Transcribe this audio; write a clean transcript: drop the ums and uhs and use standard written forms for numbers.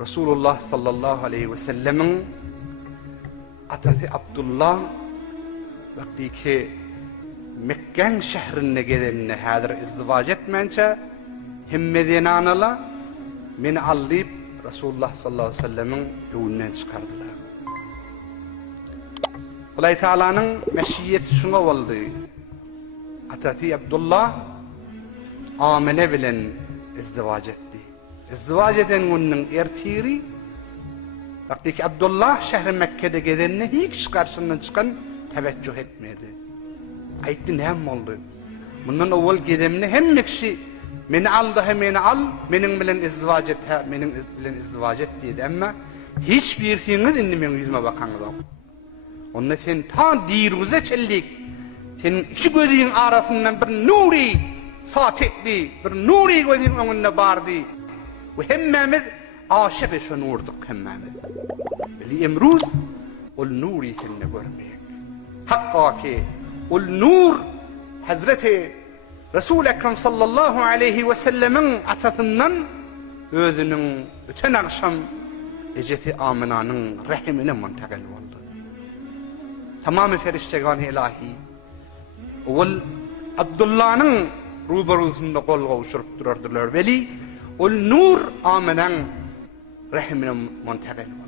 Resulullah sallallahu aleyhi ve sellemin atası Abdullah vaktiki Mekken şehrine gelenine hadir izdivac etmence hem Medine'nala beni allayıp Resulullah sallallahu aleyhi ve sellemin evinden çıkardılar. Allah Teala'nın meşiyeti şuna oldu. Atati Abdullah Amine bilen izdivac etti. İzdivac eden onun ertiri vaktiki Abdullah şehri Mekke'de gelenine hiç karşısından çıkan teveccüh etmedi. Aytti ne oldu? Bundan evvel gedemine hem kişi meni aldı hem meni al, menin bilen izdivac et, menin bilen izdivac et dedi ama hiçbir şeyiniz indi menin yüzüme bakanız yok. Onunla sen ta dirüze çeldik. Senin iki gözün arasından bir nuri saat etti, bir nuri gözün önüne bardı. Ve hemmemiz aşık şu nurduk hemmemiz. Beli emruz ol nuri seninle görmeyek. Hakka ki ol nur Hazreti Resul-i Ekrem sallallahu aleyhi ve sellemin atasından özünün öten akşam Eceti Amina'nın rahimine muntakil oldu. Tamamı feriştegan ilahi ol Abdullah'nın ruberusunda kol kavuşturup durardılar. Veli ol nur Amina'nın rahimine muntakil oldu.